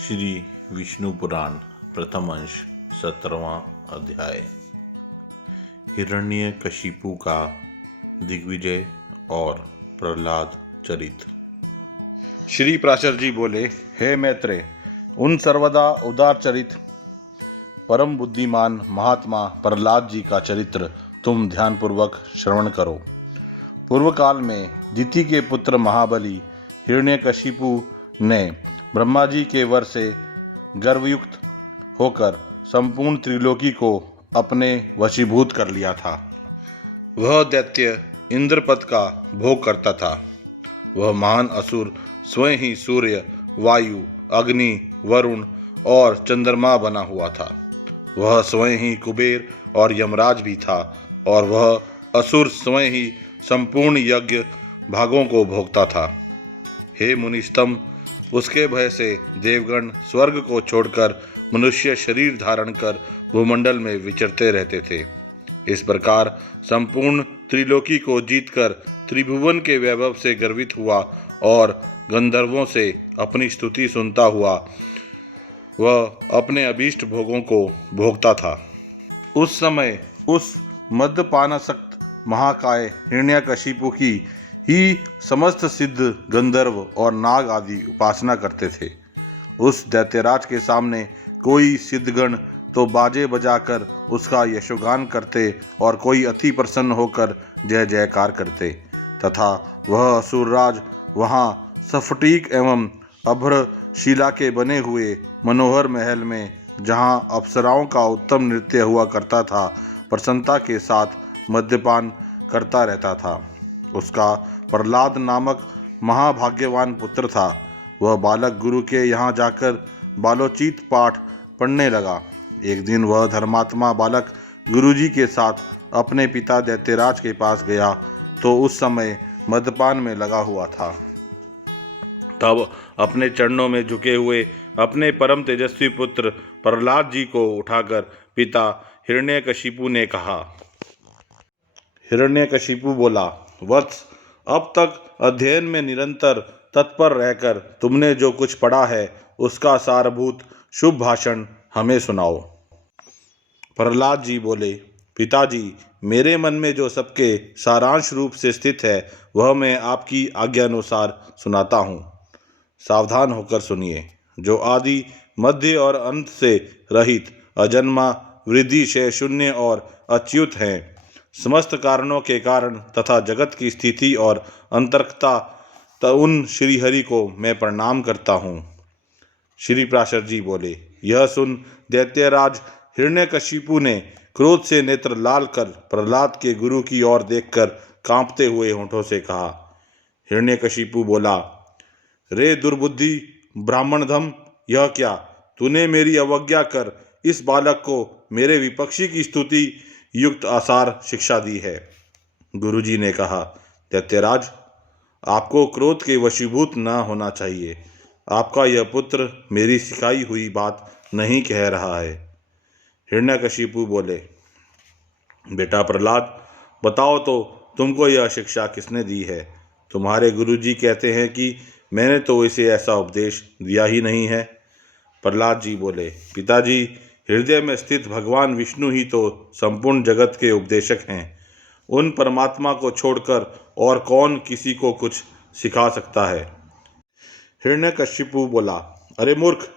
श्री विष्णु पुराण प्रथम अंश 17वां अध्याय। हिरण्यकशिपु का दिग्विजय और प्रहलाद चरित। श्री प्राचर जी बोले, हे मैत्रेय, उन सर्वदा उदार चरित परम बुद्धिमान महात्मा प्रहलाद जी का चरित्र तुम ध्यानपूर्वक श्रवण करो। पूर्व काल में दिति के पुत्र महाबली हिरण्यकशिपु ने ब्रह्मा जी के वर से गर्वयुक्त होकर संपूर्ण त्रिलोकी को अपने वशीभूत कर लिया था। वह दैत्य इंद्रपद का भोग करता था। वह महान असुर स्वयं ही सूर्य, वायु, अग्नि, वरुण और चंद्रमा बना हुआ था। वह स्वयं ही कुबेर और यमराज भी था और वह असुर स्वयं ही संपूर्ण यज्ञ भागों को भोगता था। हे मुनिस्तम, उसके भय से देवगण स्वर्ग को छोड़कर मनुष्य शरीर धारण कर भूमंडल में विचरते रहते थे। इस प्रकार संपूर्ण त्रिलोकी को जीतकर त्रिभुवन के वैभव से गर्वित हुआ और गंधर्वों से अपनी स्तुति सुनता हुआ वह अपने अभीष्ट भोगों को भोगता था। उस समय उस मद्यपानासक्त महाकाय हिरण्यकशिपु की ही समस्त सिद्ध गंधर्व और नाग आदि उपासना करते थे। उस दैत्यराज के सामने कोई सिद्धगण तो बाजे बजाकर उसका यशोगान करते और कोई अति प्रसन्न होकर जय जयकार करते, तथा वह असुरराज वहाँ स्फटिक एवं अभ्र शिला के बने हुए मनोहर महल में, जहाँ अप्सराओं का उत्तम नृत्य हुआ करता था, प्रसन्नता के साथ मद्यपान करता रहता था। उसका प्रहलाद नामक महाभाग्यवान पुत्र था। वह बालक गुरु के यहाँ जाकर बालोचित पाठ पढ़ने लगा। एक दिन वह धर्मात्मा बालक गुरुजी के साथ अपने पिता दैत्यराज के पास गया तो उस समय मद्यपान में लगा हुआ था। तब अपने चरणों में झुके हुए अपने परम तेजस्वी पुत्र प्रहलाद जी को उठाकर पिता हिरण्यकशिपु ने कहा। हिरण्यकशिपु बोला, वत्स, अब तक अध्ययन में निरंतर तत्पर रहकर तुमने जो कुछ पढ़ा है उसका सारभूत शुभ भाषण हमें सुनाओ। प्रहलाद जी बोले, पिताजी, मेरे मन में जो सबके सारांश रूप से स्थित है वह मैं आपकी आज्ञानुसार सुनाता हूँ। सावधान होकर सुनिए। जो आदि, मध्य और अंत से रहित, अजन्मा, वृद्धि से शून्य और अच्युत हैं, समस्त कारणों के कारण तथा जगत की स्थिति और अंतर्कता उन श्रीहरि को मैं प्रणाम करता हूँ। श्री प्राशर जी बोले, यह सुन दैत्यराज हिरण्यकशिपु ने क्रोध से नेत्र लाल कर प्रहलाद के गुरु की ओर देखकर कांपते हुए होठों से कहा। हिरण्यकशिपु बोला, रे दुर्बुद्धि ब्राह्मणधम, यह क्या? तूने मेरी अवज्ञा कर इस बालक को मेरे विपक्षी की स्तुति युक्त आसार शिक्षा दी है। गुरुजी ने कहा, दैत्यराज, आपको क्रोध के वशीभूत न होना चाहिए। आपका यह पुत्र मेरी सिखाई हुई बात नहीं कह रहा है। हिरण्यकशिपु बोले, बेटा प्रहलाद, बताओ तो तुमको यह शिक्षा किसने दी है? तुम्हारे गुरुजी कहते हैं कि मैंने तो इसे ऐसा उपदेश दिया ही नहीं है। प्रहलाद जी बोले, पिताजी, हृदय में स्थित भगवान विष्णु ही तो संपूर्ण जगत के उपदेशक हैं। उन परमात्मा को छोड़कर और कौन किसी को कुछ सिखा सकता है? हिरण्यकशिपु बोला, अरे मूर्ख,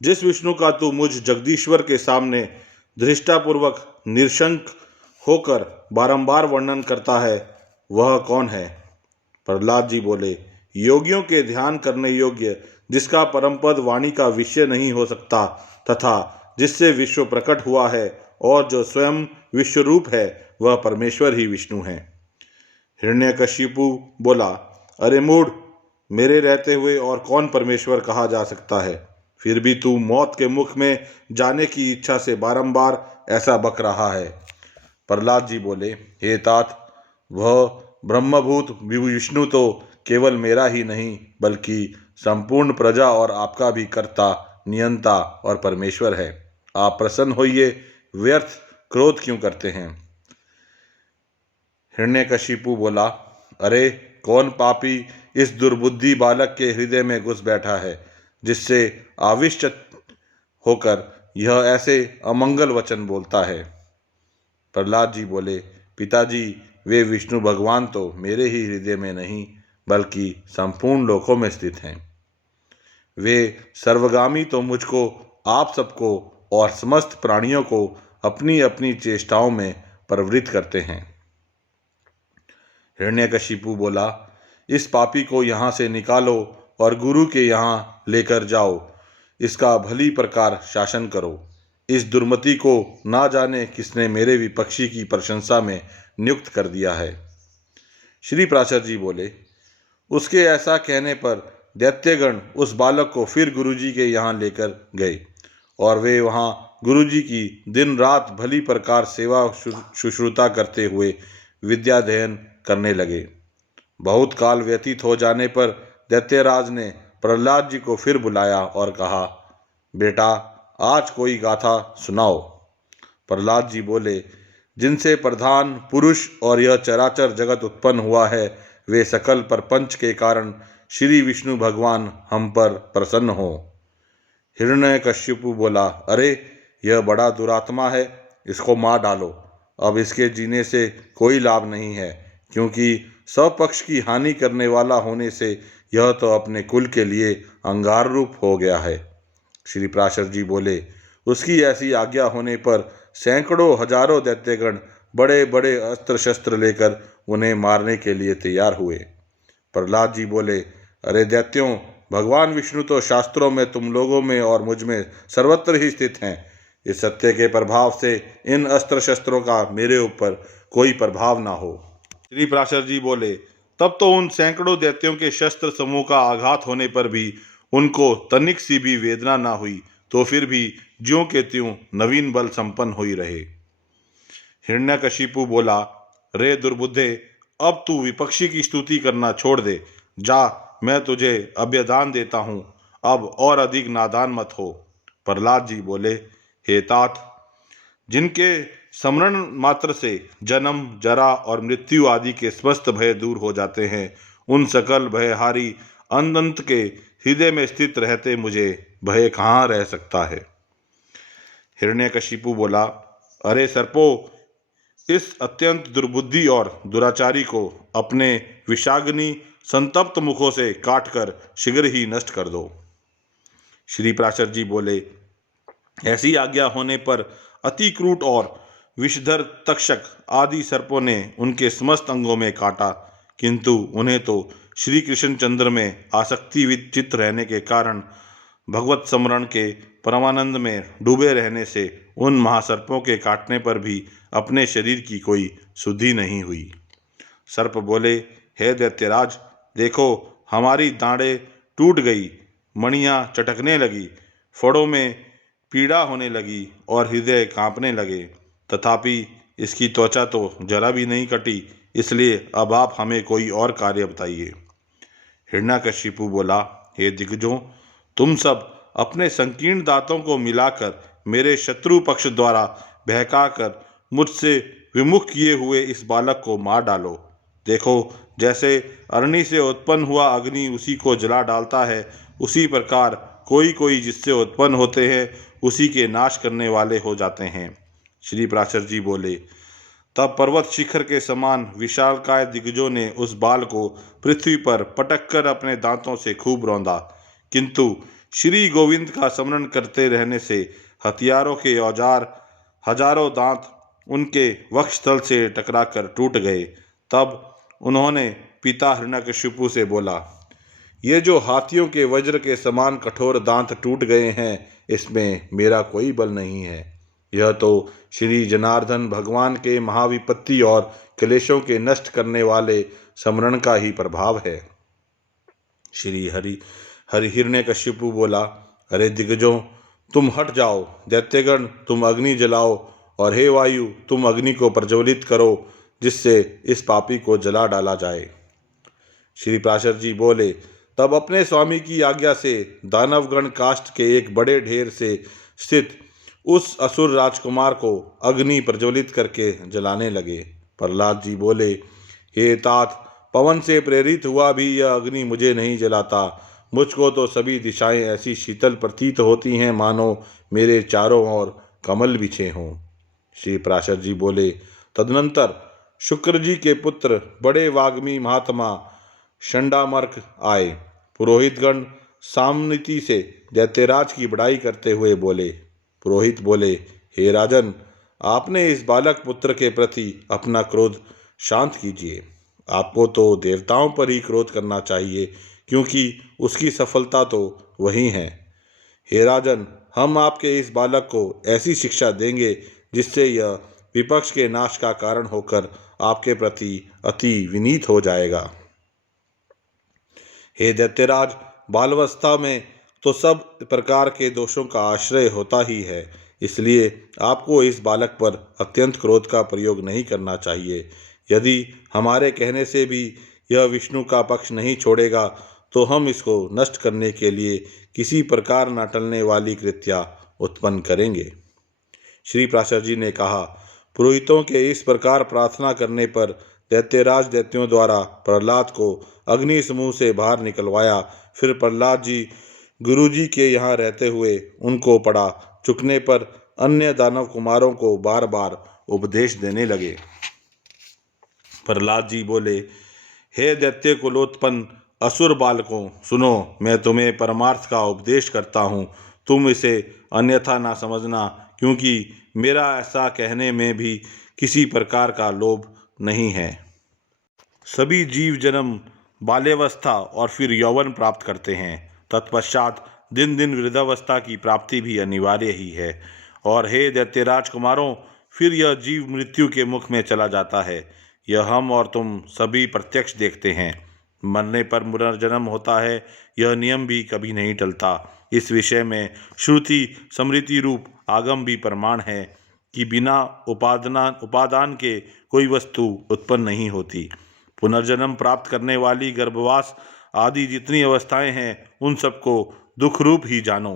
जिस विष्णु का तू मुझ जगदीश्वर के सामने धृष्टापूर्वक निरशंक होकर बारंबार वर्णन करता है वह कौन है? प्रहलाद जी बोले, योगियों के ध्यान करने योग्य, जिसका परमपद वाणी का विषय नहीं हो सकता तथा जिससे विश्व प्रकट हुआ है और जो स्वयं विश्वरूप है, वह परमेश्वर ही विष्णु है। हिरण्यकशिपु बोला, अरे मूढ़, मेरे रहते हुए और कौन परमेश्वर कहा जा सकता है? फिर भी तू मौत के मुख में जाने की इच्छा से बारंबार ऐसा बक रहा है। प्रहलाद जी बोले, हे तात, वह ब्रह्मभूत विष्णु तो केवल मेरा ही नहीं बल्कि संपूर्ण प्रजा और आपका भी कर्ता, नियंता और परमेश्वर है। आप प्रसन्न होइए, व्यर्थ क्रोध क्यों करते हैं? हिरण्यकशिपु बोला, अरे कौन पापी इस दुर्बुद्धि बालक के हृदय में घुस बैठा है? जिससे आविष्ट होकर यह ऐसे अमंगल वचन बोलता है। प्रहलाद जी बोले, पिताजी, वे विष्णु भगवान तो मेरे ही हृदय में नहीं बल्कि संपूर्ण लोकों में स्थित हैं। वे सर्वगामी तो मुझको, आप सबको और समस्त प्राणियों को अपनी अपनी चेष्टाओं में प्रवृत्त करते हैं। हिरण्यकशिपु बोला, इस पापी को यहाँ से निकालो और गुरु के यहाँ लेकर जाओ, इसका भली प्रकार शासन करो। इस दुर्मति को ना जाने किसने मेरे विपक्षी की प्रशंसा में नियुक्त कर दिया है। श्री प्राचर जी बोले, उसके ऐसा कहने पर दैत्यगण उस बालक को फिर गुरुजी के यहाँ लेकर गए और वे वहाँ गुरुजी की दिन रात भली प्रकार सेवा शुश्रूषा करते हुए विद्याध्ययन करने लगे। बहुत काल व्यतीत हो जाने पर दैत्यराज ने प्रहलाद जी को फिर बुलाया और कहा, बेटा, आज कोई गाथा सुनाओ। प्रहलाद जी बोले, जिनसे प्रधान पुरुष और यह चराचर जगत उत्पन्न हुआ है, वे सकल प्रपंच के कारण श्री विष्णु भगवान हम पर प्रसन्न हो। हिरण्यकशिपु बोला, अरे, यह बड़ा दुरात्मा है, इसको मार डालो। अब इसके जीने से कोई लाभ नहीं है, क्योंकि स्वपक्ष की हानि करने वाला होने से यह तो अपने कुल के लिए अंगार रूप हो गया है। श्री प्राशर जी बोले, उसकी ऐसी आज्ञा होने पर सैकड़ों हजारों दैत्यगण बड़े बड़े अस्त्र शस्त्र लेकर उन्हें मारने के लिए तैयार हुए। प्रहलाद जी बोले, अरे दैत्यों, भगवान विष्णु तो शास्त्रों में तुम लोगों में और मुझ में सर्वत्र ही स्थित हैं। इस सत्य के प्रभाव से इन अस्त्र शस्त्रों का मेरे ऊपर कोई प्रभाव ना हो। श्री प्राशर जी बोले, तब तो उन सैकड़ों दैत्यों के शस्त्र समूह का आघात होने पर भी उनको तनिक सी भी वेदना ना हुई, तो फिर भी ज्यों के त्यों नवीन बल संपन्न हो ही रहे। हिरण्यकशिपु बोला, रे दुर्बुद्धे, अब तू विपक्षी की स्तुति करना छोड़ दे। जा, मैं तुझे अभ्यदान देता हूँ, अब और अधिक नादान मत हो। प्रहलाद जी बोले, हे तात, जिनके स्मरण मात्र से जन्म, जरा और मृत्यु आदि के समस्त भय दूर हो जाते हैं, उन सकल भयहारी अनंत के हृदय में स्थित रहते मुझे भय कहाँ रह सकता है। हिरण्यकशिपु बोला, अरे सर्पो, इस अत्यंत दुर्बुद्धि और दुराचारी को अपने विषाग्नि संतप्त मुखों से काटकर शीघ्र ही नष्ट कर दो। श्री प्राचर जी बोले, ऐसी आज्ञा होने पर अति क्रूर और विषधर तक्षक आदि सर्पों ने उनके समस्त अंगों में काटा, किंतु उन्हें तो श्री कृष्णचंद्र में आसक्ति विचित रहने के कारण भगवत स्मरण के परमानंद में डूबे रहने से उन महासर्पों के काटने पर भी अपने शरीर की कोई शुद्धि नहीं हुई। सर्प बोले, हे दैत्यराज, देखो, हमारी दाढ़ें टूट गई, मणियाँ चटकने लगी, फड़ों में पीड़ा होने लगी और हृदय कांपने लगे, तथापि इसकी त्वचा तो जरा भी नहीं कटी, इसलिए अब आप हमें कोई और कार्य बताइए। हिरण्यकशिपु बोला, हे दिग्गजों, तुम सब अपने संकीर्ण दांतों को मिलाकर मेरे शत्रु पक्ष द्वारा बहकाकर मुझसे विमुख किए हुए इस बालक को मार डालो। देखो, जैसे अग्नि से उत्पन्न हुआ अग्नि उसी को जला डालता है, उसी प्रकार कोई कोई जिससे उत्पन्न होते हैं उसी के नाश करने वाले हो जाते हैं। श्री प्राचर जी बोले, तब पर्वत शिखर के समान विशालकाय दिग्गजों ने उस बाल को पृथ्वी पर पटक कर अपने दांतों से खूब रौंदा, किंतु श्री गोविंद का स्मरण करते रहने से हथियारों के औजार हजारों दांत उनके वक्षस्थल से टकराकर टूट गए। तब उन्होंने पिता हिरण्यकशिपु से बोला, ये जो हाथियों के वज्र के समान कठोर दांत टूट गए हैं, इसमें मेरा कोई बल नहीं है। यह तो श्री जनार्दन भगवान के महाविपत्ति और क्लेशों के नष्ट करने वाले स्मरण का ही प्रभाव है। श्री हिरण्यकशिपु बोला, अरे दिग्गजों, तुम हट जाओ। दैत्यगण, तुम अग्नि जलाओ, और हे वायु, तुम अग्नि को प्रज्वलित करो, जिससे इस पापी को जला डाला जाए। श्री प्राशर जी बोले, तब अपने स्वामी की आज्ञा से दानवगण काष्ठ के एक बड़े ढेर से स्थित उस असुर राजकुमार को अग्नि प्रज्वलित करके जलाने लगे। प्रहलाद जी बोले, हे तात, पवन से प्रेरित हुआ भी यह अग्नि मुझे नहीं जलाता, मुझको तो सभी दिशाएं ऐसी शीतल प्रतीत होती हैं मानो मेरे चारों ओर कमल बिछे हों। श्री पराशर जी बोले, तदनंतर शुक्र जी के पुत्र बड़े वाग्मी महात्मा शंडामर्क आए। पुरोहितगण सामनीति से दैत्यराज की बड़ाई करते हुए बोले। पुरोहित बोले, हे राजन, आपने इस बालक पुत्र के प्रति अपना क्रोध शांत कीजिए। आपको तो देवताओं पर ही क्रोध करना चाहिए, क्योंकि उसकी सफलता तो वही है। हे राजन, हम आपके इस बालक को ऐसी शिक्षा देंगे जिससे यह विपक्ष के नाश का कारण होकर आपके प्रति अति विनीत हो जाएगा। हे दैत्यराज, बालावस्था में तो सब प्रकार के दोषों का आश्रय होता ही है, इसलिए आपको इस बालक पर अत्यंत क्रोध का प्रयोग नहीं करना चाहिए। यदि हमारे कहने से भी यह विष्णु का पक्ष नहीं छोड़ेगा तो हम इसको नष्ट करने के लिए किसी प्रकार न टलने वाली कृत्या उत्पन्न करेंगे। श्री पराशर जी ने कहा, पुरोहितों के इस प्रकार प्रार्थना करने पर दैत्यराज दैत्यों द्वारा प्रहलाद को अग्नि समूह से बाहर निकलवाया। फिर प्रहलाद जी गुरु जी के यहाँ रहते हुए उनको पड़ा चुकने पर अन्य दानव कुमारों को बार बार उपदेश देने लगे। प्रहलाद जी बोले, हे दैत्य कुलोत्पन्न असुर बालकों, सुनो, मैं तुम्हें परमार्थ का उपदेश करता हूँ। तुम इसे अन्यथा ना समझना, क्योंकि मेरा ऐसा कहने में भी किसी प्रकार का लोभ नहीं है। सभी जीव जन्म बाल्यावस्था और फिर यौवन प्राप्त करते हैं। तत्पश्चात दिन दिन वृद्धावस्था की प्राप्ति भी अनिवार्य ही है। और हे दैत्यराज कुमारों, फिर यह जीव मृत्यु के मुख में चला जाता है। यह हम और तुम सभी प्रत्यक्ष देखते हैं। मरने पर पुनर्जन्म होता है, यह नियम भी कभी नहीं टलता। इस विषय में श्रुति स्मृति रूप आगम भी प्रमाण है कि बिना उपादान के कोई वस्तु उत्पन्न नहीं होती। पुनर्जन्म प्राप्त करने वाली गर्भवास आदि जितनी अवस्थाएं हैं, उन सबको दुख रूप ही जानो।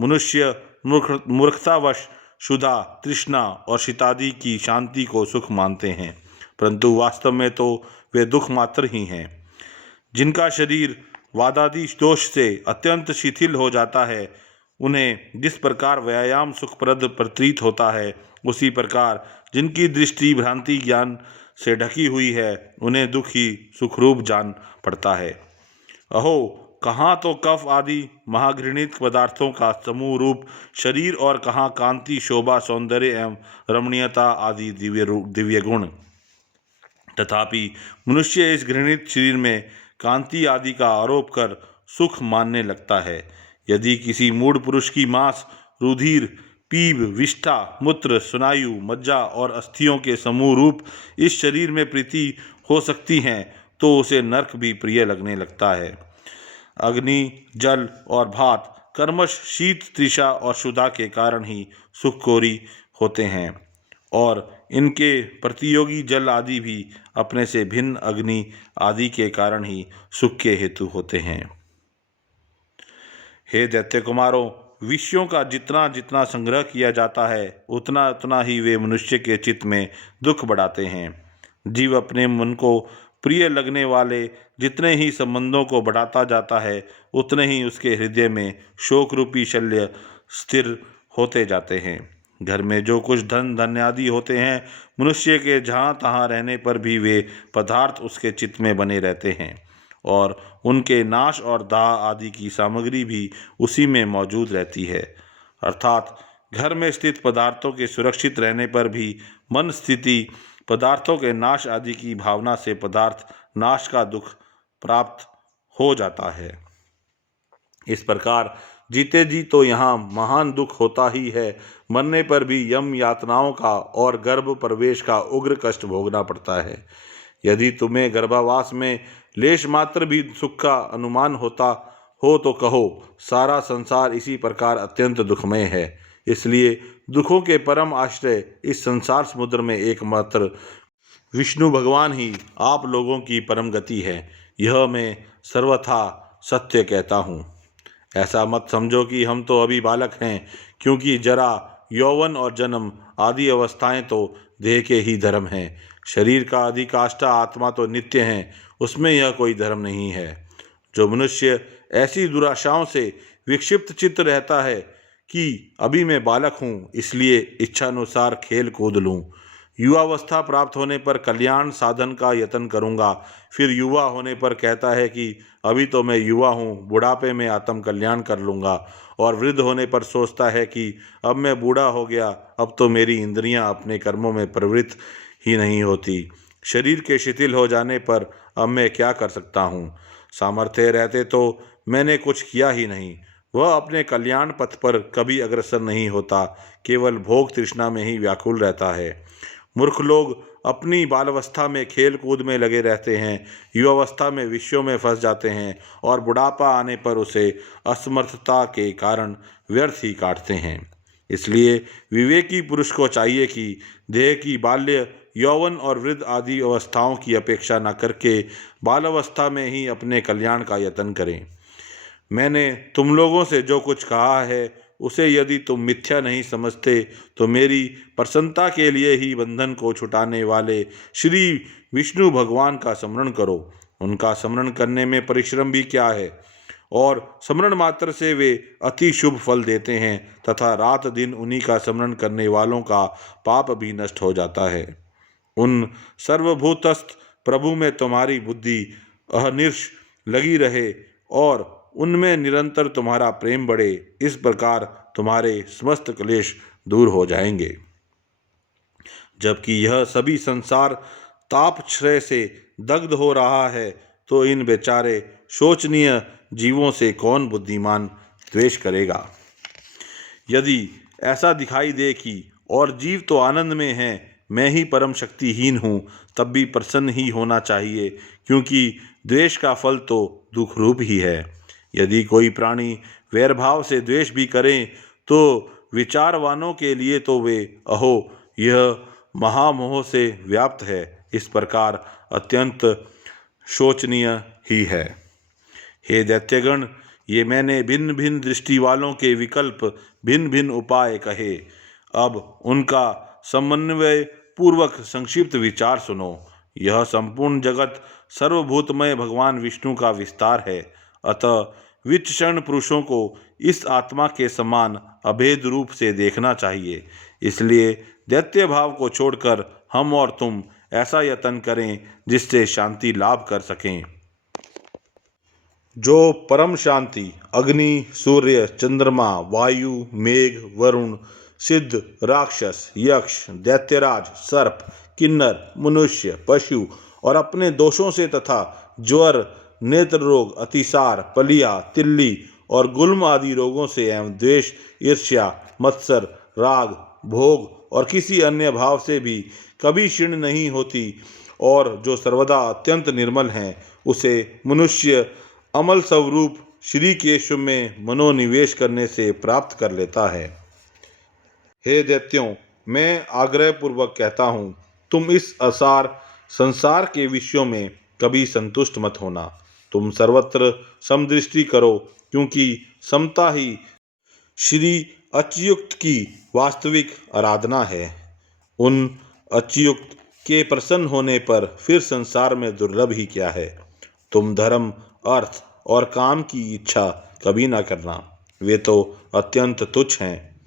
मनुष्य मूर्खतावश क्षुधा, तृष्णा और शीतादि की शांति को सुख मानते हैं, परंतु वास्तव में तो वे दुख मात्र ही हैं। जिनका शरीर वादादि दोष से अत्यंत शिथिल हो जाता है, उन्हें जिस प्रकार व्यायाम सुखप्रद प्रतीत होता है, उसी प्रकार जिनकी दृष्टि भ्रांति ज्ञान से ढकी हुई है, उन्हें दुख ही सुखरूप जान पड़ता है। अहो, कहाँ तो कफ आदि महाघृणित पदार्थों का समूह रूप शरीर, और कहाँ कांति, शोभा, सौंदर्य एवं रमणीयता आदि दिव्य गुण। तथापि मनुष्य इस घृणित शरीर में कांति आदि का आरोप कर सुख मानने लगता है। यदि किसी मूढ़ पुरुष की मांस, रुधिर, पीप, विष्ठा, मूत्र, स्नायु, मज्जा और अस्थियों के समूह रूप इस शरीर में प्रीति हो सकती हैं, तो उसे नरक भी प्रिय लगने लगता है। अग्नि, जल और भात कर्मश शीत, तृषा और क्षुधा के कारण ही सुखकोरी होते हैं, और इनके प्रतियोगी जल आदि भी अपने से भिन्न अग्नि आदि के कारण ही सुख के हेतु होते हैं। हे दैत्य कुमारों, विषयों का जितना जितना संग्रह किया जाता है, उतना उतना ही वे मनुष्य के चित्त में दुख बढ़ाते हैं। जीव अपने मन को प्रिय लगने वाले जितने ही संबंधों को बढ़ाता जाता है, उतने ही उसके हृदय में शोक रूपी शल्य स्थिर होते जाते हैं। घर में जो कुछ धन धान्य आदि होते हैं, मनुष्य के जहाँ तहाँ रहने पर भी वे पदार्थ उसके चित्त में बने रहते हैं, और उनके नाश और दाह आदि की सामग्री भी उसी में मौजूद रहती है। अर्थात घर में स्थित पदार्थों के सुरक्षित रहने पर भी मन स्थिति पदार्थों के नाश आदि की भावना से पदार्थ नाश का दुख प्राप्त हो जाता है। इस प्रकार जीते जी तो यहाँ महान दुख होता ही है, मरने पर भी यम यातनाओं का और गर्भ प्रवेश का उग्र कष्ट भोगना पड़ता है। यदि तुम्हें गर्भावास में लेश मात्र भी सुख का अनुमान होता हो तो कहो, सारा संसार इसी प्रकार अत्यंत दुखमय है। इसलिए दुखों के परम आश्रय इस संसार समुद्र में एकमात्र विष्णु भगवान ही आप लोगों की परम गति है। यह मैं सर्वथा सत्य कहता हूँ। ऐसा मत समझो कि हम तो अभी बालक हैं, क्योंकि जरा, यौवन और जन्म आदि अवस्थाएं तो देह के ही धर्म हैं। शरीर का अधिकाष्ठा आत्मा तो नित्य है, उसमें यह कोई धर्म नहीं है। जो मनुष्य ऐसी दुराशाओं से विक्षिप्त चित्त रहता है कि अभी मैं बालक हूँ, इसलिए इच्छानुसार खेल कूद लूँ, युवावस्था प्राप्त होने पर कल्याण साधन का यत्न करूँगा, फिर युवा होने पर कहता है कि अभी तो मैं युवा हूँ, बुढ़ापे में आत्म कल्याण कर लूँगा, और वृद्ध होने पर सोचता है कि अब मैं बूढ़ा हो गया, अब तो मेरी इंद्रियां अपने कर्मों में प्रवृत्त ही नहीं होती, शरीर के शिथिल हो जाने पर अब मैं क्या कर सकता हूँ, सामर्थ्य रहते तो मैंने कुछ किया ही नहीं। वह अपने कल्याण पथ पर कभी अग्रसर नहीं होता, केवल भोग तृष्णा में ही व्याकुल रहता है। मूर्ख लोग अपनी बालावस्था में खेल कूद में लगे रहते हैं, युवावस्था में विषयों में फंस जाते हैं और बुढ़ापा आने पर उसे असमर्थता के कारण व्यर्थ ही काटते हैं। इसलिए विवेकी पुरुष को चाहिए कि देह की बाल्य, यौवन और वृद्ध आदि अवस्थाओं की अपेक्षा न करके बालावस्था में ही अपने कल्याण का यत्न करें। मैंने तुम लोगों से जो कुछ कहा है उसे यदि तुम मिथ्या नहीं समझते तो मेरी प्रसन्नता के लिए ही बंधन को छुटाने वाले श्री विष्णु भगवान का स्मरण करो। उनका स्मरण करने में परिश्रम भी क्या है, और स्मरण मात्र से वे अति शुभ फल देते हैं तथा रात दिन उन्हीं का स्मरण करने वालों का पाप भी नष्ट हो जाता है। उन सर्वभूतस्थ प्रभु में तुम्हारी बुद्धि अहर्निश लगी रहे और उनमें निरंतर तुम्हारा प्रेम बढ़े, इस प्रकार तुम्हारे समस्त क्लेश दूर हो जाएंगे। जबकि यह सभी संसार तापक्षय से दग्ध हो रहा है, तो इन बेचारे शोचनीय जीवों से कौन बुद्धिमान द्वेष करेगा। यदि ऐसा दिखाई दे कि और जीव तो आनंद में हैं, मैं ही परम शक्तिहीन हूँ, तब भी प्रसन्न ही होना चाहिए, क्योंकि द्वेष का फल तो दुख रूप ही है। यदि कोई प्राणी वैरभाव से द्वेष भी करें तो विचारवानों के लिए तो वे अहो यह महामोह से व्याप्त है, इस प्रकार अत्यंत शोचनीय ही है। हे दैत्यगण, ये मैंने भिन्न भिन्न दृष्टि वालों के विकल्प भिन्न भिन्न उपाय कहे, अब उनका समन्वय पूर्वक संक्षिप्त विचार सुनो। यह संपूर्ण जगत सर्वभूतमय भगवान विष्णु का विस्तार है, अतः विचक्षण पुरुषों को इस आत्मा के समान अभेद रूप से देखना चाहिए। इसलिए दैत्य भाव को छोड़कर हम और तुम ऐसा यत्न करें जिससे शांति लाभ कर सकें। जो परम शांति अग्नि, सूर्य, चंद्रमा, वायु, मेघ, वरुण, सिद्ध, राक्षस, यक्ष, दैत्यराज, सर्प, किन्नर, मनुष्य, पशु और अपने दोषों से तथा ज्वर, नेत्र रोग, अतिसार, पलिया, तिल्ली और गुल्म आदि रोगों से एवं द्वेष, ईर्ष्या, मत्सर, राग, भोग और किसी अन्य भाव से भी कभी क्षीण नहीं होती, और जो सर्वदा अत्यंत निर्मल हैं, उसे मनुष्य अमल स्वरूप श्री केशव में मनोनिवेश करने से प्राप्त कर लेता है। हे दैत्यों, मैं आग्रहपूर्वक कहता हूँ, तुम इस असार संसार के विषयों में कभी संतुष्ट मत होना। तुम सर्वत्र समदृष्टि करो, क्योंकि समता ही श्री अच्युत की वास्तविक आराधना है। उन अच्युत के प्रसन्न होने पर फिर संसार में दुर्लभ ही क्या है। तुम धर्म, अर्थ और काम की इच्छा कभी ना करना, वे तो अत्यंत तुच्छ हैं।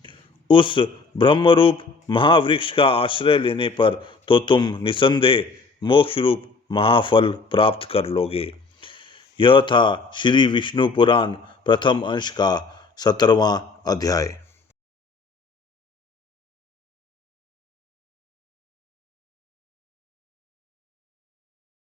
उस ब्रह्मरूप महावृक्ष का आश्रय लेने पर तो तुम निसंदेह मोक्ष रूप महाफल प्राप्त कर लोगे। यह था श्री विष्णु पुराण प्रथम अंश का 17वां अध्याय।